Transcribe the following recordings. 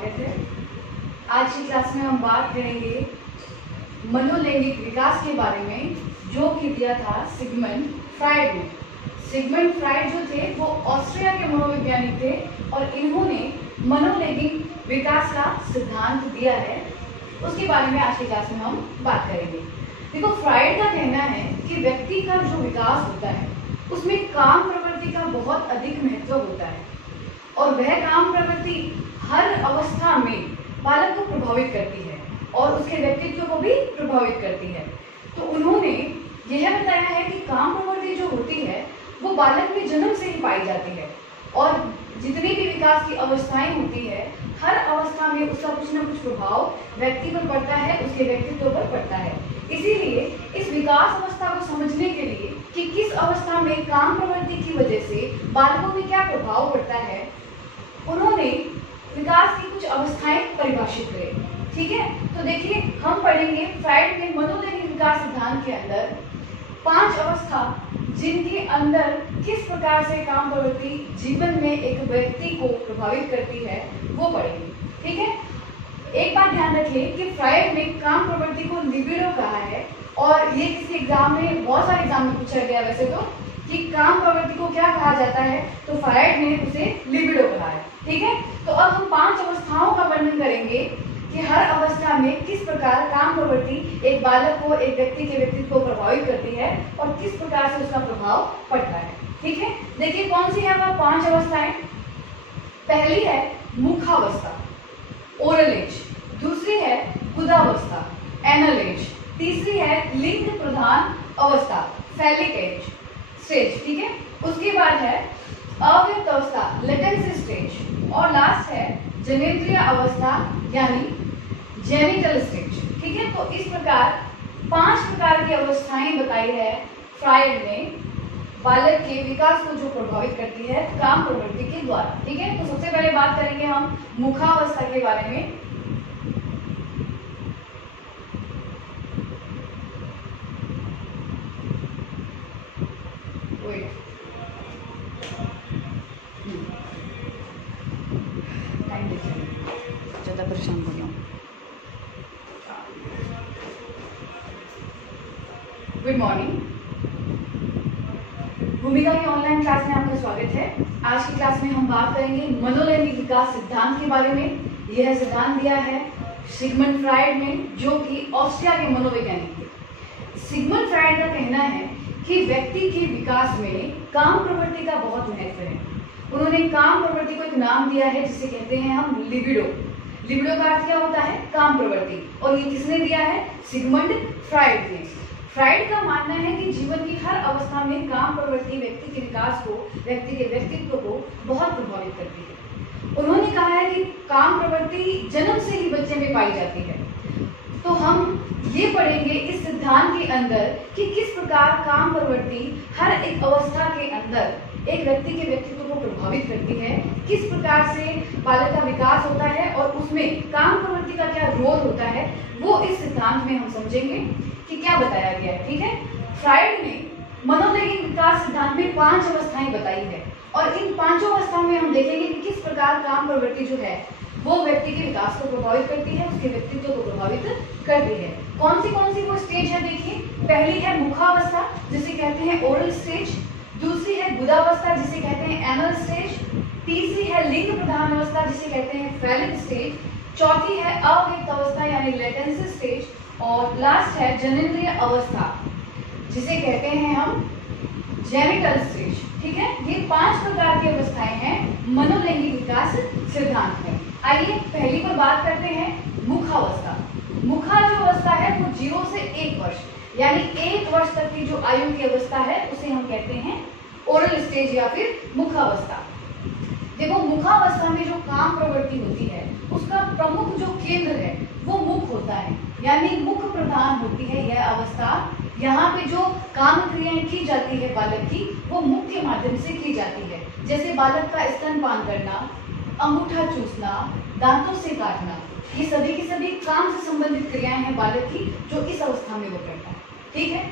स्वागत है। आज की क्लास में हम बात करेंगे मनोलैंगिक विकास के बारे में, जो कि दिया था सिगमंड फ्राइड ने। सिगमंड फ्राइड जो थे वो ऑस्ट्रिया के मनोवैज्ञानिक थे और इन्होंने मनोलैंगिक विकास का सिद्धांत दिया है। उसके बारे में आज की क्लास में हम बात करेंगे। देखो, फ्राइड का कहना है कि व्यक्ति का जो विकास होता है उसमें काम प्रवृत्ति का बहुत अधिक महत्व होता है और वह काम प्रवृत्ति हर अवस्था में बालक को प्रभावित करती है और उसके व्यक्तित्व को भी प्रभावित करती है। तो उन्होंने यह बताया है कि काम प्रवृत्ति जो होती है वो बालक में जन्म से ही पाई जाती है और जितनी भी विकास की अवस्थाएं होती है हर अवस्था में उसका कुछ न कुछ प्रभाव व्यक्ति पर पड़ता है, उसके व्यक्तित्व पर पड़ता है। इसीलिए इस विकास अवस्था को समझने के लिए कि किस अवस्था में काम प्रवृत्ति की वजह से बालकों में क्या प्रभाव पड़ता है, उन्होंने विकास की कुछ अवस्थाएं परिभाषित करें। ठीक है, तो देखिए हम पढ़ेंगे फ्राइड के मनोलैंगिक विकास सिद्धांत के अंदर 5 अवस्था जिनके अंदर किस प्रकार से काम प्रवृत्ति जीवन में एक व्यक्ति को प्रभावित करती है वो पढ़ेंगे। ठीक है, एक बात ध्यान रखिए कि फ्राइड ने काम प्रवृत्ति को लिबिडो कहा है और ये किसी एग्जाम में, बहुत सारे एग्जाम में पूछा गया वैसे तो, कि काम प्रवृत्ति को क्या कहा जाता है, तो फ्राइड ने उसे लिबिडो कहा है। ठीक है, तो अब हम 5 अवस्थाओं का वर्णन करेंगे कि हर अवस्था में किस प्रकार काम प्रवृत्ति एक बालक को, एक व्यक्ति के व्यक्तित्व को प्रभावित करती है और किस प्रकार से उसका प्रभाव पड़ता है। ठीक है, देखिए कौन सी है वह 5 अवस्थाएं। पहली है मुखावस्था, ओरल एज। दूसरी है गुदावस्था, एनल एज। तीसरी है लिंग प्रधान अवस्था, फैलिक एज स्टेज। ठीक है, उसके बाद है अव्यक्त अवस्था, लेटेंसी स्टेज। और लास्ट है जनेंद्रिय अवस्था यानी जेनिटल स्टेज। ठीक है, तो इस प्रकार 5 प्रकार की अवस्थाएं बताई है फ्राइड ने बालक के विकास को जो प्रभावित करती है काम प्रवृत्ति के द्वारा। ठीक है, तो सबसे पहले बात करेंगे हम मुखावस्था के बारे में। ज्यादा परेशान हो गया हूँ। गुड मॉर्निंग, भूमिका की ऑनलाइन क्लास में आपका स्वागत है। आज की क्लास में हम बात करेंगे मनोलैंगिक विकास सिद्धांत के बारे में। यह सिद्धांत दिया है सिगमंड फ्राइड ने, जो कि ऑस्ट्रिया के मनोवैज्ञानिक थे। सिगमंड फ्राइड का कहना है कि व्यक्ति के विकास में काम प्रवृत्ति का बहुत महत्व है। उन्होंने काम प्रवृत्ति को एक नाम दिया है जिसे कहते हैं हम लिबिडो। लिबिडो का अर्थ क्या होता है? काम प्रवृत्ति। और ये किसने दिया है? सिगमंड फ्राइड ने। फ्राइड का मानना है कि जीवन की हर अवस्था में काम प्रवृत्ति व्यक्ति के विकास को, व्यक्ति के व्यक्तित्व को बहुत प्रभावित करती है। उन्होंने कहा है कि काम प्रवृत्ति जन्म से ही बच्चे में पाई जाती है। तो हम ये पढ़ेंगे इस सिद्धांत के अंदर कि किस प्रकार काम प्रवृत्ति हर एक अवस्था के अंदर एक व्यक्ति के व्यक्तित्व को प्रभावित करती है, किस प्रकार से बालक का विकास होता है और उसमें काम प्रवृत्ति का क्या रोल होता है, वो इस सिद्धांत में हम समझेंगे कि क्या बताया गया है। ठीक है, फ्राइड ने मनोलैंगिक विकास सिद्धांत में 5 अवस्थाएं बताई है और इन 5 अवस्थाओं में हम देखेंगे कि किस प्रकार काम प्रवृत्ति जो है वो व्यक्ति के विकास को प्रभावित करती है, उसके व्यक्तित्व को प्रभावित करती है। कौन सी वो स्टेज है? देखिए, पहली है मुखावस्था जिसे कहते हैं ओरल स्टेज। दूसरी है गुदावस्था जिसे कहते हैं एनल स्टेज। तीसरी है लिंग प्रधान अवस्था जिसे कहते हैं फैलिक स्टेज। चौथी है अव्यक्त अवस्था यानी लेटेंसी स्टेज। और लास्ट है जनेंद्रिय अवस्था जिसे कहते हैं हम जेनिटल स्टेज। ठीक है, ये 5 प्रकार की अवस्थाएं हैं मनोलैंगिक विकास सिद्धांत में। आइए पहली पर बात करते हैं मुखावस्था। मुखा जो अवस्था है वो 0 से 1 वर्ष यानी 1 वर्ष तक की जो आयु की अवस्था है उसे हम कहते हैं ओरल स्टेज या फिर मुखावस्था। देखो, मुखावस्था में जो काम प्रवृत्ति होती है उसका प्रमुख जो केंद्र है वो मुख होता है, यानी मुख प्रधान होती है यह अवस्था। यहाँ पे जो काम क्रियाएं की जाती है बालक की वो मुख के माध्यम से की जाती है, जैसे बालक का स्तनपान करना, अंगूठा चूसना, दांतों से काटना, ये सभी की सभी काम से संबंधित क्रियाएं हैं बालक की जो इस अवस्था में वो करता है। ठीक है,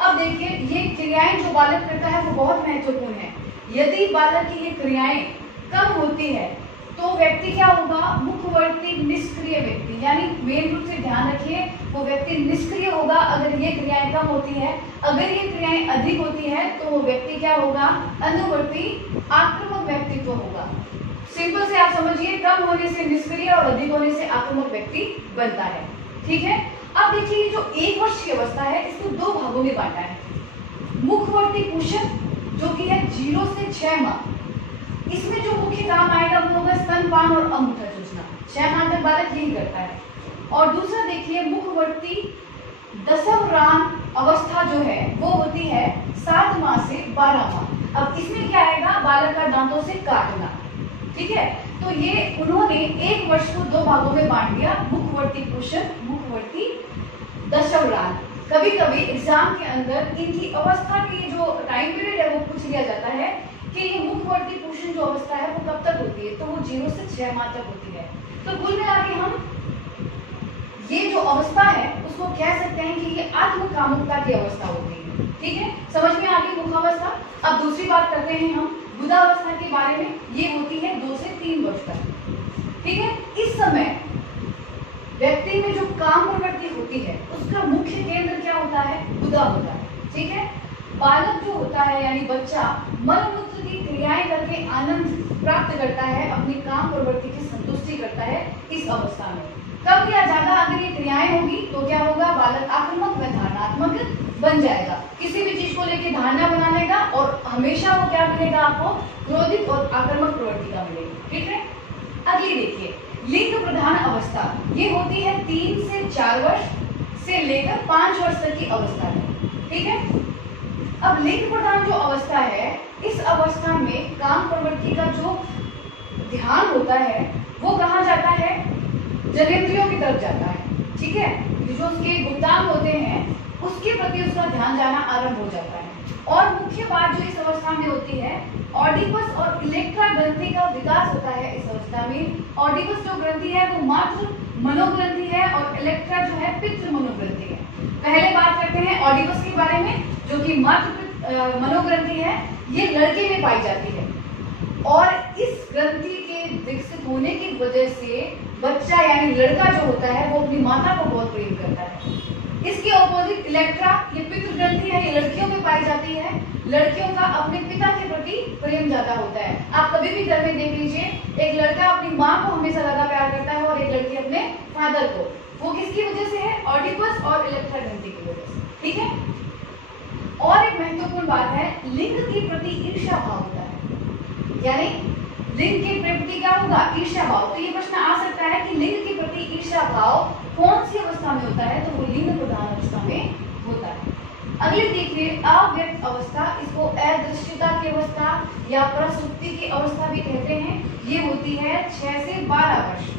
अब देखिए ये क्रियाएं जो बालक करता है वो बहुत महत्वपूर्ण है। यदि बालक की ये क्रियाएं कम होती है तो व्यक्ति क्या होगा, मुखवर्ती निष्क्रिय व्यक्ति, यानी मेन रूप से ध्यान रखिए वो व्यक्ति निष्क्रिय होगा अगर ये क्रियाएं कम होती है। अगर ये क्रियाएं अधिक होती है तो वो व्यक्ति क्या होगा, अनुवर्ती आक्रामक व्यक्तित्व होगा। सिंपल से आप समझिए, कम होने से निष्क्रिय और अधिक होने से आक्रामक व्यक्ति बनता है। ठीक है, अब देखिए जो 1 वर्ष की अवस्था है इसको 2 भागों में बांटा है। मुखवर्ती कुशन जो कि है 0 से 6 माह, इसमें जो मुख्य काम आएगा वो होगा स्तनपान और अंगूठा चूसना। 6 माह तक बालक यही करता है। और दूसरा देखिए मुखवर्ती दशमरान अवस्था जो है वो होती है 7 माह से 12 माह। अब इसमें क्या आएगा, बालक का दांतों से काटना। ठीक है, तो ये उन्होंने 1 वर्ष को 2 भागों में बांट दिया, मुखवर्ती कुशन, मुखवर्ती दशमरान। कभी कभी एग्जाम के अंदर इनकी अवस्था की जो टाइम पीरियड है वो पूछ लिया जाता है कि ये मुखवर्ती पोषण जो अवस्था है वो कब तक होती है, तो वो 0 से 6 माह तक होती है। तो कुल मिला के हम ये जो अवस्था है उसको कह सकते हैं कि ये आत्मकामुकता की अवस्था होती है। ठीक है, समझ में आ गई मुखावस्था। अब दूसरी बात करते हैं हम बुधावस्था के बारे में। ये होती है 2 से 3 वर्ष तक। ठीक है, इस समय व्यक्ति में जो काम प्रवृत्ति होती है उसका मुख्य केंद्र क्या होता है, बुधा होता है। ठीक है, बालक जो होता है यानी बच्चा मलमूत्र की क्रियाएं करके आनंद प्राप्त करता है, अपनी काम प्रवृत्ति की संतुष्टि करता है इस अवस्था में। कम या ज्यादा अगर ये क्रियाएं होगी तो क्या होगा, बालक आक्रामक व धारणात्मक बन जाएगा। किसी भी चीज को लेकर धारणा बना लेगा और हमेशा वो क्या मिलेगा आपको, क्रोधित और आक्रामक प्रवृत्ति का मिलेगा। ठीक है, अगली देखिए लिंग प्रधान अवस्था। ये होती है 3 से 4 वर्ष से लेकर 5 वर्ष तक की अवस्था में। ठीक है, अब लिंग प्रधान जो अवस्था है इस अवस्था में काम प्रवृत्ति का जो ध्यान होता है वो कहाँ जाता है, जनेंद्रियों की तरफ जाता है। ठीक है, जो उसके गुप्तांग होते हैं उसके प्रति उसका ध्यान जाना आरंभ हो जाता है। और मुख्य बात जो इस अवस्था में होती है, ऑडिपस और इलेक्ट्रा ग्रंथि का विकास होता है इस अवस्था में। ऑडिपस जो ग्रंथि है वो मात्र मनोग्रंथि है और इलेक्ट्रा जो है पितृ मनोग्रंथि है। पहले बात करते हैं ऑडिपस के बारे में जो कि मात्र मनोग्रंथि है, ये लड़के में पाई जाती है और इस ग्रंथि के विकसित होने की वजह से बच्चा यानी लड़का जो होता है वो अपनी माता को बहुत प्रेम करता है। इसके ऑपोजिट इलेक्ट्रा, ये पितृ ग्रंथि है, ये लड़कियों में पाई जाती है। लड़कियों का अपने पिता के प्रति प्रेम ज्यादा होता है। आप कभी भी घर में देख लीजिए, एक लड़का अपनी माँ को हमेशा ज्यादा प्यार करता है और एक लड़की अपने फादर को। वो किसकी वजह से है, ऑडिपस और इलेक्ट्रा ग्रंथि की वजह से। ठीक है, और एक महत्वपूर्ण बात है, लिंग के प्रति ईर्ष्या भाव होता है, यानी लिंग के प्रति क्या होगा, ईर्ष्या भाव। तो ये प्रश्न आ सकता है कि लिंग के प्रति ईर्ष्या भाव कौन सी अवस्था में होता है, तो वो लिंग प्रधान अवस्था में होता है। अगले देखिए अव्यक्त अवस्था, इसको अदृश्यता की अवस्था या प्रसुप्ति की अवस्था भी कहते हैं। ये होती है 6 से 12 वर्ष।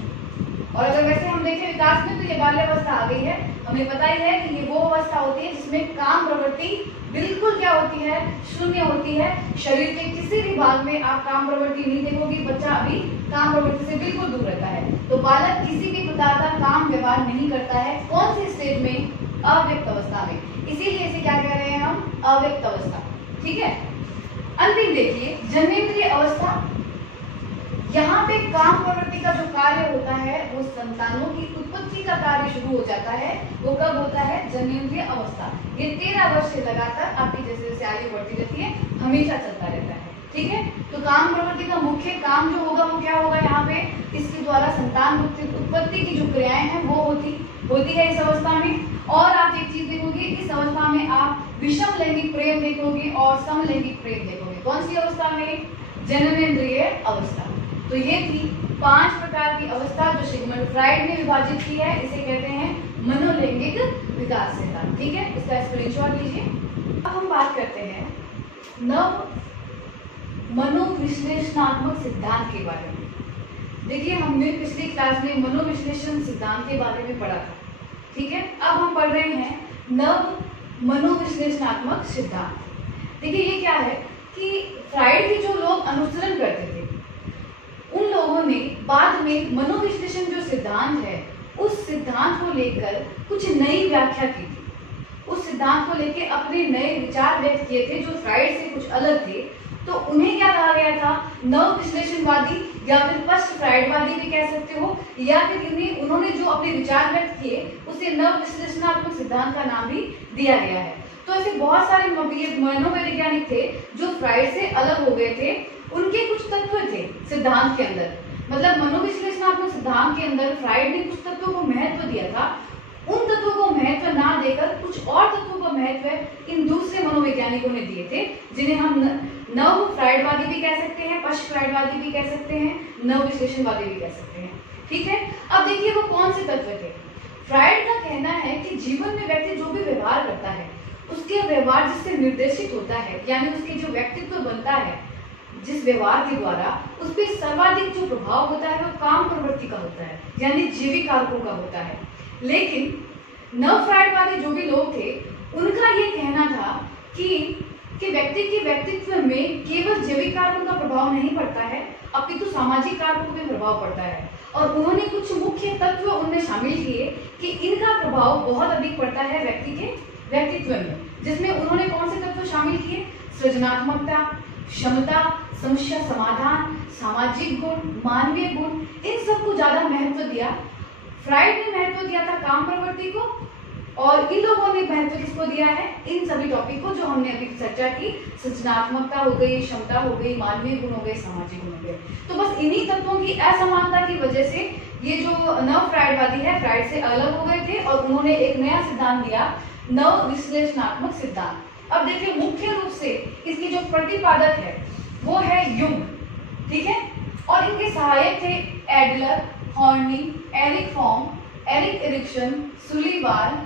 और अगर वैसे हम देखें विकास में तो ये बाल्यावस्था आ गई है। हमें पता ही है कि ये वो अवस्था होती है जिसमें काम प्रवृत्ति बिल्कुल क्या होती है, शून्य होती है। शरीर के किसी भी भाग में आप काम प्रवृत्ति नहीं देखोगे, बच्चा अभी काम प्रवृत्ति से बिल्कुल दूर रहता है। तो बालक किसी भी प्रकार का काम व्यवहार नहीं करता है। कौन सी स्टेज में, अव्यक्त अवस्था में। इसीलिए इसे क्या कह रहे हैं हम, अव्यक्त अवस्था। ठीक है, अंतिम देखिए जन्मेंद्रिय अवस्था। यहाँ पे काम प्रवृत्ति का जो कार्य होता है वो संतानों की उत्पत्ति का कार्य शुरू हो जाता है। वो कब होता है, जन्मेंद्रिय अवस्था। ये 13 वर्ष से लगातार आपकी जैसे जैसे आयु बढ़ती रहती है हमेशा चलता रहता है। ठीक है, तो काम प्रवृत्ति का मुख्य काम जो होगा वो क्या होगा, यहाँ पे इसके द्वारा संतान उत्पत्ति की जो क्रियाएं हैं वो होती है इस अवस्था में। और आप एक चीज देखोगे, इस अवस्था में आप विषम लैंगिक प्रेम देखोगे और समलैंगिक प्रेम देखोगे। कौन सी अवस्था में, जन्मेंद्रिय अवस्था। तो ये थी 5 प्रकार की अवस्था जो सिगमंड फ्राइड ने विभाजित की है। इसे कहते हैं मनोलैंगिक विकास सिद्धांत। ठीक है, इसका स्क्रीनशॉट लीजिए। अब हम बात करते हैं नव मनोविश्लेषणात्मक सिद्धांत के बारे में। देखिए हमने पिछली क्लास में मनोविश्लेषण सिद्धांत के बारे में पढ़ा था। ठीक है, अब हम पढ़ रहे हैं नव मनोविश्लेषणात्मक सिद्धांत। देखिए ये क्या है कि फ्राइड के जो लोग अनुसरण करते थे उन लोगों ने बाद में मनोविश्लेषण जो सिद्धांत है उस सिद्धांत को लेकर कुछ नई व्याख्या की थी। उस सिद्धांत को लेकर अपने नए विचार व्यक्त किए थे जो फ्राइड से कुछ अलग थे। तो उन्हें क्या कहा गया था, नव विश्लेषणवादी या फिर पश्च फ्राइडवादी भी कह सकते हो, या फिर उन्होंने जो अपने विचार व्यक्त किए उसे नव विश्लेषणात्मक सिद्धांत का नाम भी दिया गया है। तो ऐसे बहुत सारे मनोवैज्ञानिक थे जो फ्राइड से अलग हो गए थे। उनके कुछ तत्व थे सिद्धांत के अंदर, मतलब मनोविश्लेषणात्मक सिद्धांत के अंदर फ्राइड ने कुछ तत्वों को महत्व दिया था। उन तत्वों को महत्व ना देकर कुछ और तत्वों को महत्व इन दूसरे मनोवैज्ञानिकों ने दिए थे, जिन्हें हम नव फ्राइडवादी भी कह सकते हैं, पश्च फ्राइडवादी भी कह सकते हैं, नव विश्लेषणवादी भी कह सकते हैं। ठीक है, अब देखिए वो कौन से तत्व थे। फ्राइड का कहना है कि जीवन में व्यक्ति जो भी व्यवहार करता है उसके व्यवहार जिससे निर्देशित होता है, यानी उसके जो व्यक्तित्व बनता है जिस व्यवहार के द्वारा, उस पर सर्वाधिक जो प्रभाव होता है वो काम प्रवृत्ति का होता है, यानी जैविक कारकों का होता है। लेकिन नव फ्राइडवादी जो भी लोग थे उनका ये कहना था कि व्यक्ति के व्यक्तित्व में केवल जैविक कारकों का प्रभाव नहीं पड़ता है, अपितु सामाजिक कारकों का प्रभाव पड़ता है। और उन्होंने कुछ मुख्य तत्व उनमें शामिल किए कि इनका प्रभाव बहुत अधिक पड़ता है व्यक्ति के व्यक्तित्व में, जिसमें उन्होंने कौन से तत्व शामिल किए, सृजनात्मकता, क्षमता, समस्या समाधान, सामाजिक गुण, मानवीय गुण, इन सबको ज्यादा महत्व दिया। फ्राइड ने महत्व दिया था काम प्रवृत्ति को, और इन लोगों ने महत्व किसको दिया है, इन सभी टॉपिक को जो हमने अभी चर्चा की, सृजनात्मकता हो गई, क्षमता हो गई, मानवीय गुण हो गए, सामाजिक गुण हो गए। तो बस इन्हीं तत्वों की असमानता की वजह से ये जो नव फ्राइडवादी है फ्राइड से अलग हो गए थे और उन्होंने एक नया सिद्धांत दिया, नव विश्लेषणात्मक सिद्धांत। अब देखिए मुख्य रूप से इसकी जो प्रतिपादक है वो है युंग, ठीक है, और इनके सहायक थे Adler, Horney, Erich Fromm, Erik Erikson, Sullivan,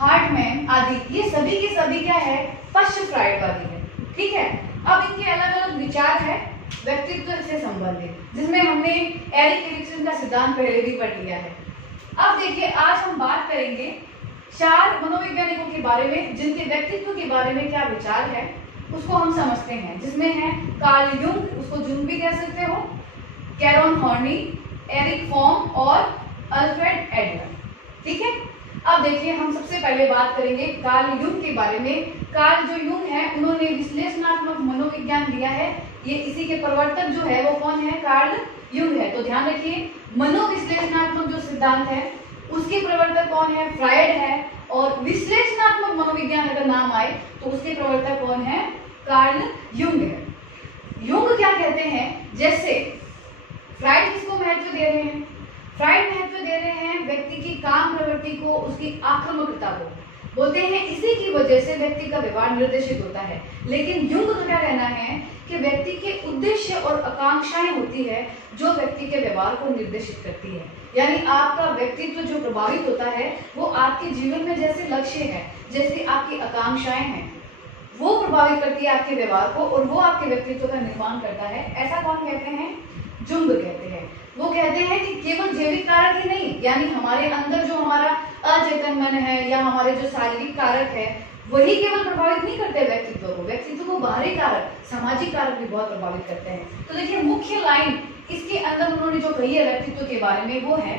Hartmann आदि। ये सभी के सभी क्या है, पश्च फ्राइडवादी है। ठीक है, अब इनके अलग अलग विचार है व्यक्तित्व से संबंधित, जिसमें हमने एरिक एरिक्सन का सिद्धांत पहले भी पढ़ लिया है। अब देखिए आज हम बात करेंगे 4 मनोवैज्ञानिकों के बारे में जिनके व्यक्तित्व के बारे में क्या विचार है उसको हम समझते हैं, जिसमें है कार्ल युंग, उसको जुंग भी कह सकते हो, कैरन हॉर्नी, एरिक फॉर्म और अल्फ्रेड एडलर। ठीक है, अब देखिए हम सबसे पहले बात करेंगे कार्ल युंग के बारे में। कार्ल जो युंग है उन्होंने विश्लेषणात्मक मनोविज्ञान दिया है, ये इसी के प्रवर्तक जो है वो कौन है, कार्ल युंग है। तो ध्यान रखिए मनोविश्लेषणात्मक जो सिद्धांत है उसके प्रवर्तक कौन है, फ्राइड है, और विश्लेषणात्मक मनोविज्ञान अगर नाम आए तो उसके प्रवर्तक कौन है, कार्ल युंग है। युंग क्या कहते हैं, जैसे फ्राइड किसको महत्व दे रहे हैं, फ्राइड महत्व दे रहे हैं व्यक्ति की काम प्रवृत्ति को, उसकी आक्रामकता को, बोलते हैं इसी की वजह से व्यक्ति का व्यवहार निर्देशित होता है। लेकिन युंग का क्या कहना है कि व्यक्ति के उद्देश्य और आकांक्षाएं होती है जो व्यक्ति के व्यवहार को निर्देशित करती है। यानी आपका व्यक्तित्व जो प्रभावित होता है वो आपके जीवन में जैसे लक्ष्य है, जैसे आपकी आकांक्षाएं हैं, वो प्रभावित करती है आपके व्यवहार को और वो आपके व्यक्तित्व का निर्माण करता है। ऐसा कौन कहते हैं, जुंग कहते हैं। वो कहते हैं कि केवल जैविक कारक ही नहीं, यानी हमारे अंदर जो हमारा अचेतन मन है या हमारे जो शारीरिक कारक है वही केवल प्रभावित नहीं करते व्यक्तित्व को, व्यक्तित्व को बाहरी कारक, सामाजिक कारक भी बहुत प्रभावित करते हैं। तो देखिए मुख्य लाइन इसके अंदर उन्होंने जो कही है व्यक्तित्व के बारे में वो है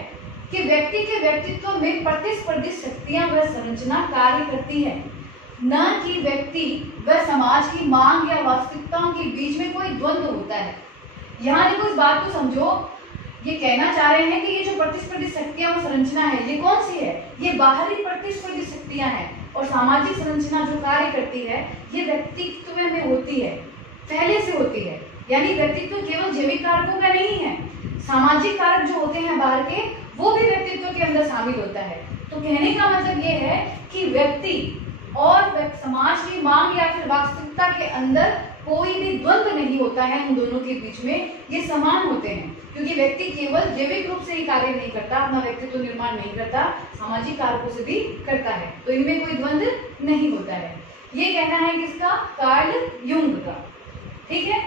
कि व्यक्ति के व्यक्तित्व में प्रतिस्पर्धी शक्तियां व संरचना कार्य करती है, न कि व्यक्ति व समाज की मांग या वास्तविकताओं के बीच में कोई द्वंद्व होता है। यहाँ देखो इस बात को समझो, ये कहना चाह रहे हैं कि ये जो प्रतिस्पर्धी शक्तियां और संरचना है ये कौन सी है, ये बाहरी प्रतिस्पर्धी शक्तियां हैं, और सामाजिक संरचना जो कार्य करती है ये व्यक्तित्व में होती है, पहले से होती है। यानी व्यक्तित्व केवल जैविक कारकों का नहीं है, सामाजिक कारक जो होते हैं बाहर के वो भी व्यक्तित्व के अंदर शामिल होता है। तो कहने का मतलब ये है कि व्यक्ति और समाज की मांग या फिर वास्तविकता के अंदर कोई भी द्वंद्व नहीं होता है, उन दोनों के बीच में ये समान होते हैं, क्योंकि व्यक्ति केवल जैविक रूप से ही कार्य नहीं करता, अपना व्यक्तित्व निर्माण नहीं करता, सामाजिक कारकों से भी करता है, तो इनमें कोई द्वंद्व नहीं होता है। ये कहना है किसका, कार्ल युंग का। ठीक है,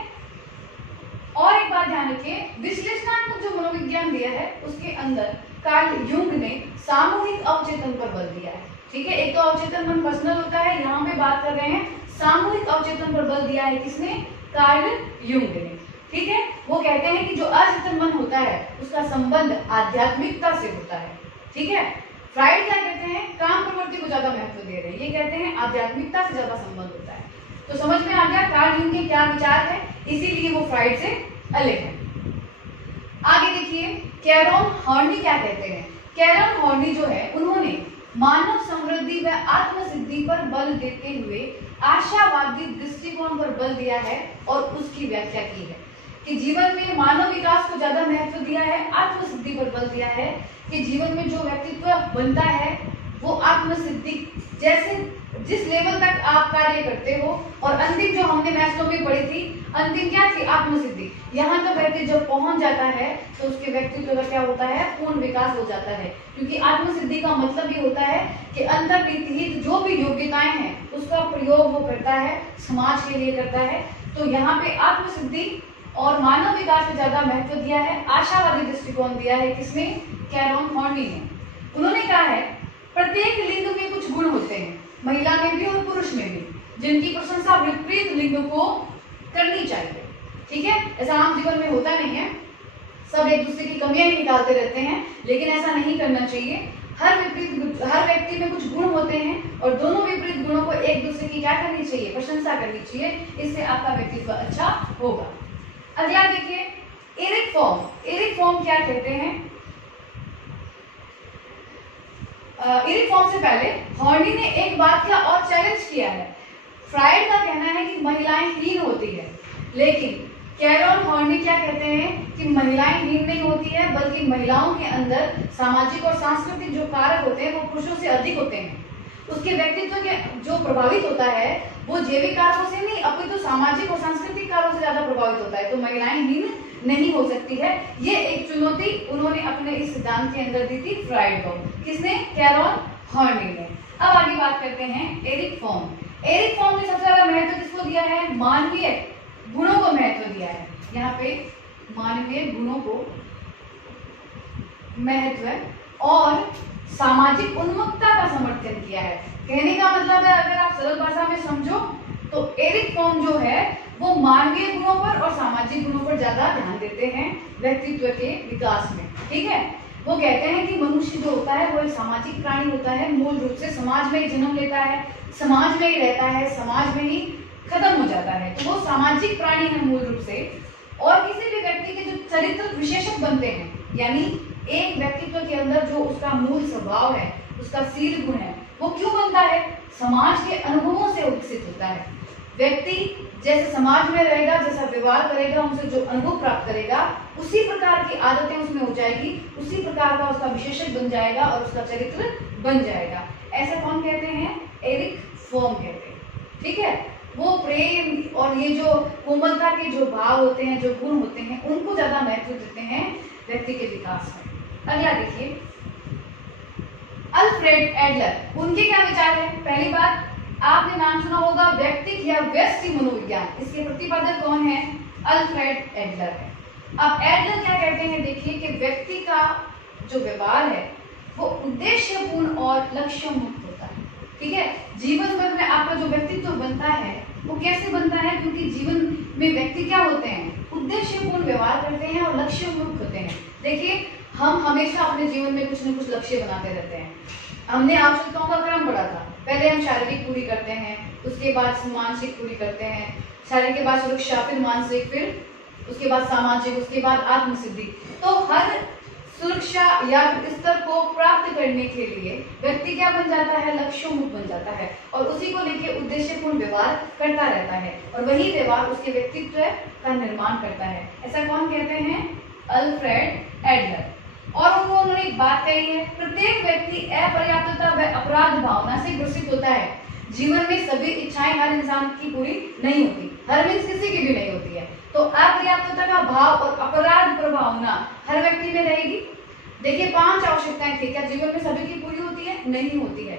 और एक बात ध्यान रखिए, विश्लेषणात्मक जो मनोविज्ञान दिया है उसके अंदर कार्ल युंग ने सामूहिक अवचेतन पर बल दिया है। ठीक है, एक तो अवचेतन मन पर्सनल होता है, यहाँ पे बात कर रहे हैं सामूहिक अवचेतन पर बल दिया है किसने, कार्ल युंग ने। ठीक है, वो कहते हैं कि जो अचेतन मन होता है उसका संबंध आध्यात्मिकता से होता है। ठीक है, फ्राइड क्या कहते हैं, काम प्रवृत्ति को ज्यादा महत्व दे रहे हैं, ये कहते हैं आध्यात्मिकता से ज्यादा संबंध होता है। तो समझ में आ गया कार्ल यूंग के क्या विचार है, इसीलिए वो फ्राइड से अलग है। आगे देखिए कैरॉन हॉर्नी क्या कहते हैं। कैरॉन हॉर्नी जो है उन्होंने मानव समृद्धि व आत्मसिद्धि पर बल देते हुए आशावादी दृष्टिकोण पर बल दिया है और उसकी व्याख्या की है कि जीवन में मानव विकास को ज्यादा महत्व दिया है, आत्मसिद्धि पर बल दिया है कि जीवन में जो व्यक्तित्व बनता है वो आत्मसिद्धि, जैसे जिस लेवल तक आप कार्य करते हो, और अंतिम जो हमने मैस्लो में पढ़ी थी, अंतिम क्या थी, आत्मसिद्धि। यहाँ तो व्यक्ति जब पहुंच जाता है तो उसके व्यक्तित्व का क्या होता है, पूर्ण विकास हो जाता है। क्योंकि आत्मसिद्धि का मतलब ये होता है कि अंतर्निहित जो भी योग्यताएं हैं उसका प्रयोग वो करता है, समाज के लिए करता है। तो यहाँ पे आत्मसिद्धि और मानव विकास में ज्यादा महत्व दिया है, आशावादी दृष्टिकोण दिया है किसने, कैरॉन हॉर्नी ने। उन्होंने कहा है प्रत्येक लिंग में कुछ गुण होते हैं, महिला में भी और पुरुष में भी, जिनकी प्रशंसा विपरीत लिंग को करनी चाहिए। ठीक है, ऐसा आम जीवन में होता नहीं है, सब एक दूसरे की कमियां ही निकालते रहते हैं, लेकिन ऐसा नहीं करना चाहिए। हर व्यक्ति में कुछ गुण होते हैं और दोनों विपरीत गुणों को एक दूसरे की क्या करनी चाहिए, प्रशंसा करनी चाहिए, इससे आपका व्यक्तित्व अच्छा होगा। अगला देखिए एरिक फॉर्म। एरिक फॉर्म क्या कहते हैं, एरिक फॉर्म से पहले हॉर्नी ने एक बात का और चैलेंज किया है। फ्राइड का कहना है कि महिलाएं हीन होती है, लेकिन कैरॉन हॉर्नी क्या कहते हैं कि महिलाएं हीन नहीं होती है, बल्कि महिलाओं के अंदर सामाजिक और सांस्कृतिक जो कारक होते हैं वो पुरुषों से अधिक होते हैं। उसके व्यक्तित्व के जो प्रभावित होता है वो जैविक कारकों से नहीं, अपितु सामाजिक और सांस्कृतिक कारकों से ज्यादा प्रभावित होता है। तो महिलाएं हीन नहीं हो सकती है। ये एक चुनौती उन्होंने अपने इस सिद्धांत के अंदर दी थी फ्राइड को। किसने, कैरॉन हॉर्नी ने। अब आगे बात करते हैं एरिक फॉर्म। एरिक फॉर्म ने सबसे ज्यादा महत्व किसको दिया है, मानवीय गुणों को महत्व दिया है। यहाँ पे मानवीय गुणों को महत्व और सामाजिक उन्मुखता का समर्थन किया है। कहने का मतलब है, अगर आप सरल भाषा में समझो तो एरिक फॉर्म जो है वो मानवीय गुणों पर और सामाजिक गुणों पर ज्यादा ध्यान देते हैं व्यक्तित्व के विकास में। ठीक है, वो कहते हैं कि मनुष्य जो होता है वो एक सामाजिक प्राणी होता है, मूल रूप से समाज में ही जन्म लेता है, समाज में ही रहता है, समाज में ही खत्म हो जाता है। तो वो सामाजिक प्राणी है मूल रूप से। और किसी भी व्यक्ति के जो चरित्र विशेषक बनते हैं, यानी एक व्यक्तित्व के अंदर जो उसका मूल स्वभाव है, उसका शील गुण है, वो क्यों बनता है, समाज के अनुभवों से विकसित होता है। व्यक्ति जैसे समाज में रहेगा, जैसा व्यवहार करेगा, उनसे जो अनुभव प्राप्त करेगा, उसी प्रकार की आदतें उसमें हो जाएगी, उसी प्रकार का उसका विशेषक बन जाएगा और उसका चरित्र बन जाएगा। ऐसा कौन कहते हैं, एरिक फॉर्म कहते हैं। ठीक है, वो प्रेम और ये जो कोमलता के जो भाव होते हैं, जो गुण होते हैं, उनको ज्यादा महत्व देते हैं व्यक्ति के विकास में। अगला देखिए अल्फ्रेड एडलर। उनके क्या विचार है, पहली बात आपने नाम सुना होगा व्यक्तिक या व्यष्टि मनोविज्ञान। इसके प्रतिपादक कौन है, अल्फ्रेड एडलर है। अब एडलर क्या कहते हैं, देखिए कि व्यक्ति का जो व्यवहार है वो उद्देश्यपूर्ण और लक्ष्य मुक्त होता है। ठीक है, जीवन भर में आपका जो व्यक्तित्व बनता है वो कैसे बनता है, क्योंकि जीवन में व्यक्ति क्या होते हैं, उद्देश्यपूर्ण व्यवहार करते हैं और लक्ष्य मुक्त होते हैं। देखिए, हम हमेशा अपने जीवन में कुछ न कुछ लक्ष्य बनाते रहते हैं। हमने आवश्यकताओं का क्रम पढ़ा था, पहले हम शारीरिक पूरी करते हैं, उसके बाद मानसिक पूरी करते हैं, शारीरिक के बाद सुरक्षा, फिर मानसिक, फिर उसके बाद सामाजिक, उसके बाद आत्मसिद्धि। तो हर सुरक्षा या स्तर को प्राप्त करने के लिए व्यक्ति क्या बन जाता है, लक्ष्योन्मुख बन जाता है और उसी को लेकर उद्देश्यपूर्ण व्यवहार करता रहता है और वही व्यवहार उसके व्यक्तित्व का निर्माण करता है। ऐसा कौन कहते हैं, अल्फ्रेड एडलर। और उन्होंने एक बात कही है, प्रत्येक व्यक्ति अपर्याप्तता व अपराध भावना से ग्रसित होता है। जीवन में सभी इच्छाएं हर इंसान की पूरी नहीं होती, हर मीन्स किसी की भी नहीं होती है। तो अपर्याप्तता का भाव और अपराध प्रभावना हर व्यक्ति में रहेगी। देखिए, 5 आवश्यकताएं थी, क्या जीवन में सभी की पूरी होती है, नहीं होती है।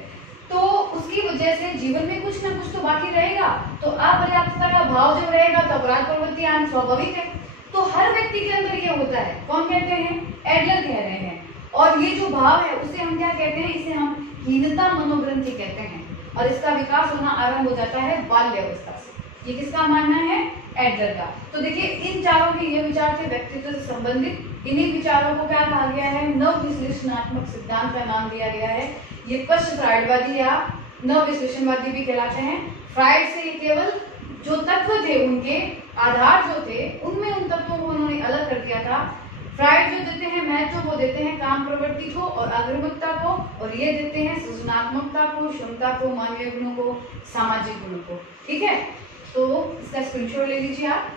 तो उसकी वजह से जीवन में कुछ ना कुछ तो बाकी रहेगा। तो अपर्याप्तता का भाव जब रहेगा तो अपराध प्रवृत्ति आना स्वाभाविक है। तो हर व्यक्ति के अंदर ये होता है। कौन कहते हैं, एडलर कह रहे हैं। और ये जो भाव है उसे हम क्या कहते हैं, इसे हम हीनता मनोग्रंथि कहते हैं। और इसका विकास होना आरंभ हो जाता है बाल्यावस्था से। ये किसका मानना है, एडलर का। तो देखिए, इन चारों के ये विचार थे व्यक्तित्व से संबंधित। इन्हीं विचारों को क्या कहा गया है, नव विश्लेषणात्मक सिद्धांत का नाम दिया गया है। ये पश्च फ्राइडवादी या नव विश्लेषणवादी भी कहलाते हैं। फ्राइड से ये केवल जो तत्व थे, उनके आधार जो थे, उनमें उन तत्वों को उन्होंने अलग कर दिया था। फ्राइड जो देते हैं महत्व, वो देते हैं काम प्रवृत्ति को और अग्रमकता को, और ये देते हैं सृजनात्मकता को, क्षमता को, मानवीय गुणों को, सामाजिक गुणों को। ठीक है, तो इसका स्क्रीनशॉट ले लीजिए आप।